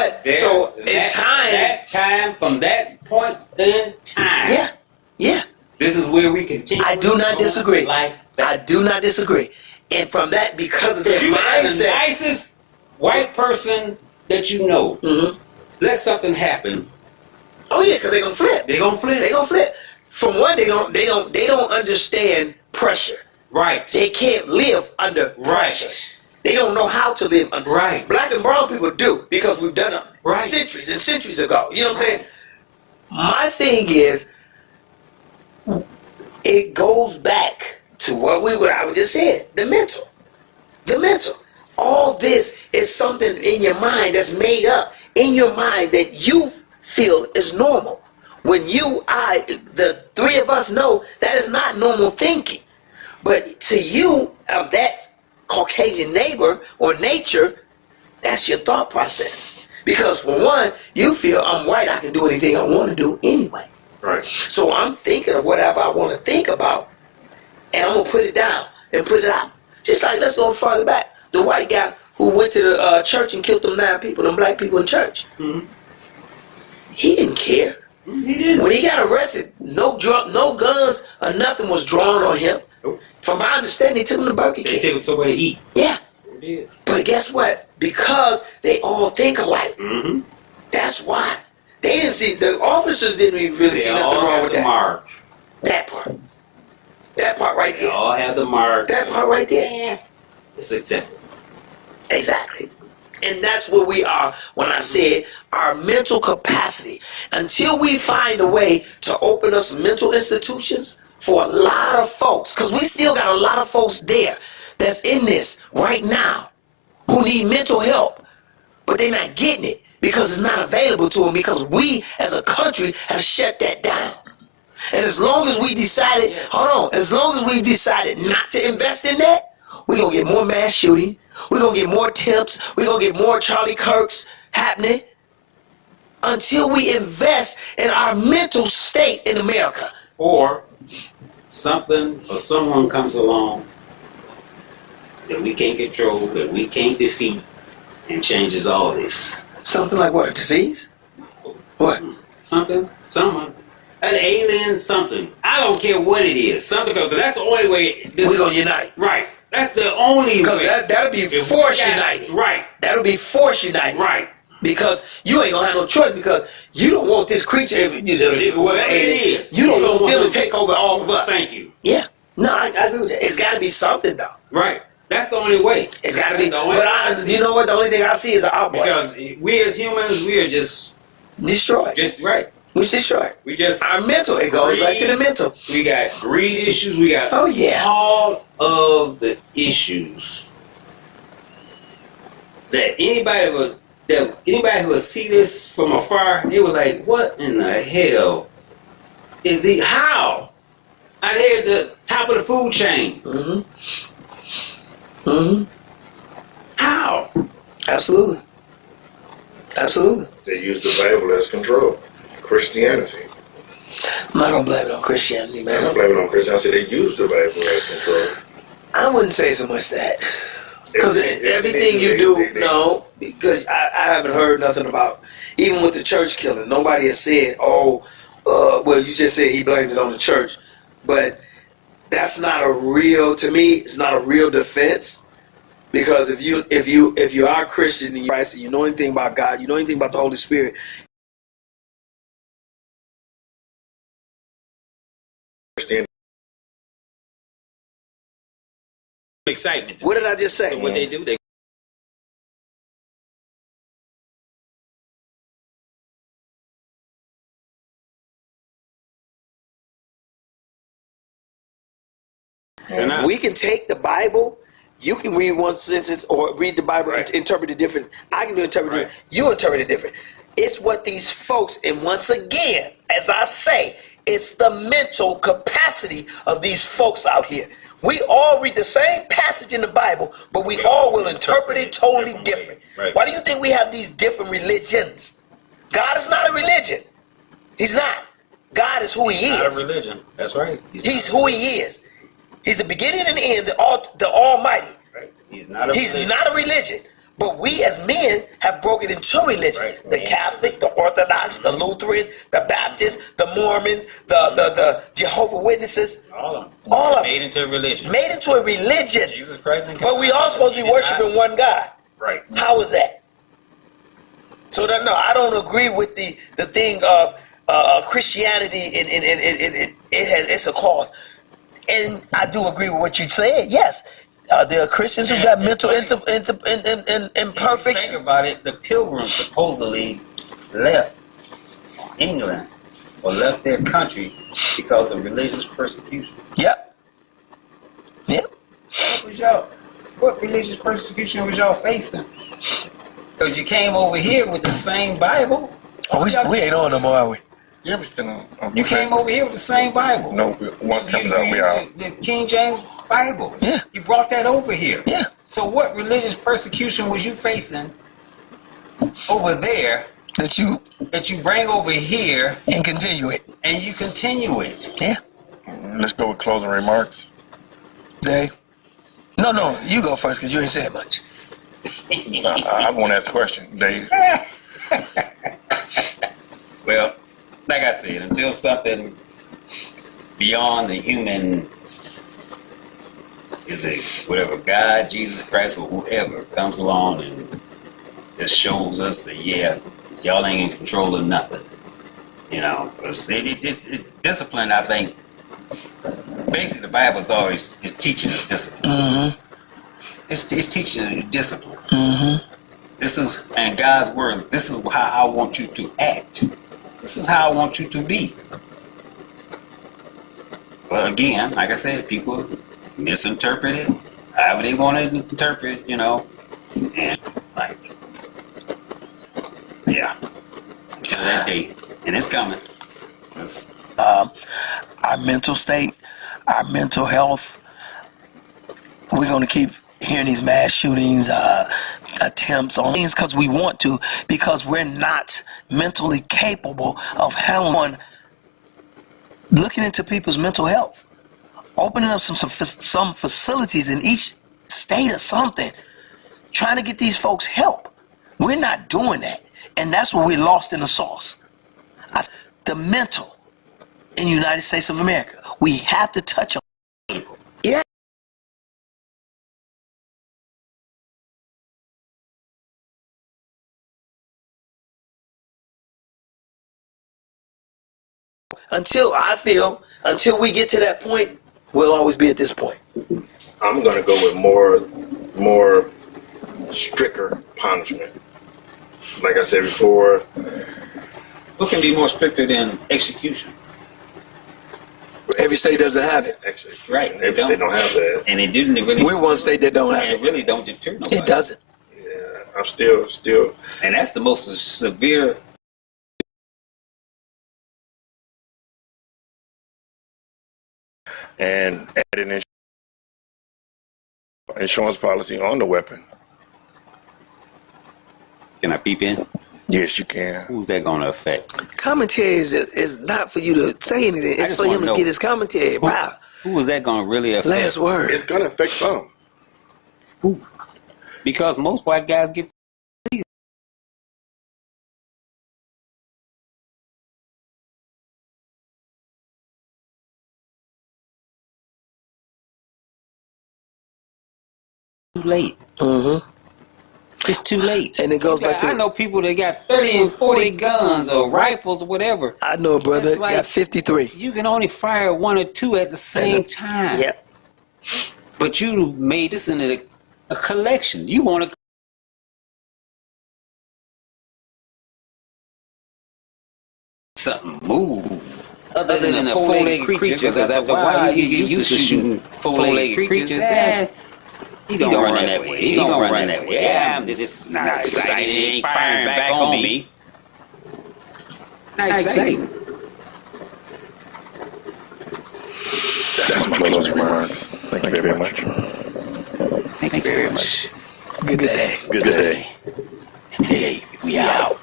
that point in time. Yeah. This is where we continue. I do not disagree. Like that. I do not disagree. And from that, because of their You are the mindset. nicest white person that you know. Mm-hmm. Let something happen. Oh yeah, because they're gonna flip. They're gonna flip. They're gonna flip. From one, they don't understand pressure. Right. They can't live under pressure. Right. They don't know how to live under. Right. Black and brown people do, because we've done it centuries and centuries ago. You know what I'm saying? My thing is, it goes back to what I just said, the mental. The mental. All this is something in your mind that's made up in your mind that you feel is normal. When the three of us know that is not normal thinking. But to you, of that Caucasian neighbor or nature, that's your thought process. Because for one, you feel I'm white, I can do anything I want to do anyway. Right. So I'm thinking of whatever I want to think about, and I'm going to put it down and put it out. Just like, let's go further back. The white guy who went to the church and killed them 9 people, them black people in church. Mm-hmm. He didn't care. He didn't. When he got arrested, no guns or nothing was drawn on him. Nope. From my understanding, they took him to Burger King. They took him somewhere to eat. Yeah. They did. But guess what? Because they all think alike. Mm-hmm. That's why. They didn't see, the officers didn't even really see nothing wrong with that. Mark. That part. That part right They there. all have the mark. That part right there. It's acceptable. Exactly. And that's where we are when I said our mental capacity. Until we find a way to open up some mental institutions for a lot of folks, because we still got a lot of folks there that's in this right now who need mental help, but they're not getting it because it's not available to them, because we as a country have shut that down. And as long as we decided, as long as we decided not to invest in that, we're going to get more mass shooting. We're going to get more attempts. We're going to get more Charlie Kirks happening until we invest in our mental state in America. Or something or someone comes along that we can't control, that we can't defeat, and changes all this. Something like what? Disease? What? Someone. An alien something. I don't care what it is. Something, because that's the only way. We're going to unite. Right. That's the only way. Because that'll be force united. Right. That'll be force united. Right. Because you ain't gonna have no choice, because you don't want this creature, if it was an alien, you don't want them to take over all of us. Thank you. Yeah. No, I agree with that. It's got to be something, though. Right. That's the only way. It's got to be. But you know what? The only thing I see is an outbreak. Because we as humans, we are just destroyed. Just right. We're destroyed. We just our mental. It goes back to the mental. We got greed issues. We got all of the issues that anybody who would see this from afar, they was like, "What in the hell is the how?" I had the top of the food chain. Mm-hmm. Mm-hmm. How? Absolutely. Absolutely. They use the Bible as control. Christianity. I'm not gonna blame it on Christianity, man. I'm not blaming it on Christianity. They use the Bible as control. I wouldn't say so much that. Because everything you do, no, because I haven't heard nothing about, even with the church killing, nobody has said, well, you just said he blamed it on the church. But that's not a real, to me, it's not a real defense. Because if you are a Christian in Christ and you know anything about God, you know anything about the Holy Spirit, excitement. What did I just say? So what they do, they we can take the Bible. You can read one sentence or read the Bible and interpret it different. I can interpret it different. You interpret it different. It's what these folks, and once again, as I say, it's the mental capacity of these folks out here. We all read the same passage in the Bible, but we all will interpret it totally different. Right. Why do you think we have these different religions? God is not a religion. He's not. God is who He Not a is. religion. That's right. He's who He is. He's the beginning and the end, the Almighty. Right. He's not a religion. Not a religion. But we as men have broken into religion. Right. The Catholic, the Orthodox, the Lutheran, the Baptist, the Mormons, the Jehovah Witnesses. All of them. All of them. Made into a religion. Made into a religion. Jesus Christ and But we all supposed to be worshiping one God. Right. How is that? So no, I don't agree with the thing of Christianity. It's a cause, and I do agree with what you said. Yes, there are Christians who got mental imperfections. Think about it. The Pilgrims supposedly left England or left their country because of religious persecution. Yep. What religious persecution was y'all facing? Because you came over here with the same Bible. Oh, we ain't on no more, are we? Yeah, we still on. You came over here with the same Bible. No, once comes out, we out. The King James Bible. Yeah. You brought that over here. Yeah. So what religious persecution was you facing over there That you bring over here and continue it. and you continue it? Yeah. Let's go with closing remarks. Dave. No, you go first because you ain't said much. I want to ask a question, Dave. Well, like I said, until something beyond the human, is it whatever, God, Jesus Christ, or whoever comes along and just shows us that, yeah, y'all ain't in control of nothing. You know, because discipline, I think, basically the Bible is always teaching us discipline. Mm-hmm. It's teaching us discipline. Mm-hmm. This is, and God's word, this is how I want you to act. This is how I want you to be. But again, like I said, people misinterpret it however they want to interpret, you know. And like, yeah, until that day, and it's coming. Our mental state, our mental health, we're going to keep hearing these mass shootings, attempts on things because we want to, because we're not mentally capable of handling, looking into people's mental health, opening up some facilities in each state or something, trying to get these folks help. We're not doing that, and that's where we're lost in the sauce. The mental in the United States of America, we have to touch on. Yeah. Until we get to that point, we'll always be at this point. I'm going to go with more stricter punishment. Like I said before, Who can be more stricter than execution? Every state doesn't have it. execution. Right, they Every state don't have that. And it didn't really. We're one state that don't have and it it. really don't deter nobody. It doesn't. Yeah, I'm still. And that's the most severe. And add an insurance policy on the weapon. Can I peep in? Yes, you can. Who's that going to affect? Commentary is not for you to say anything. It's just for him wanna to know get his commentary. Wow. Who is that going to really affect? Last word. It's gonna affect some. Because most white guys get. Too late. Mm-hmm. It's too late. And it goes back to. I know people that got 30 and 40 guns or rifles or whatever. I know a brother It's like- got 53. You can only fire one or two at the same time. Yep. But you made this into a collection. You want to. Something move. Other than a four-legged creature, because after a while you get used to shooting four-legged creatures. He gonna run that way. He gonna run that way. Yeah, this is not exciting. He ain't firing back on me. Not exciting. That's my closing remarks. Thank you very much. Thank you very much. Good day. Good day. And Dave, we out.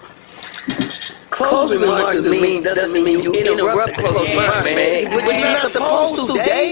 closing remarks doesn't mean you interrupt the closing remark, man. But you're not supposed to, Dave.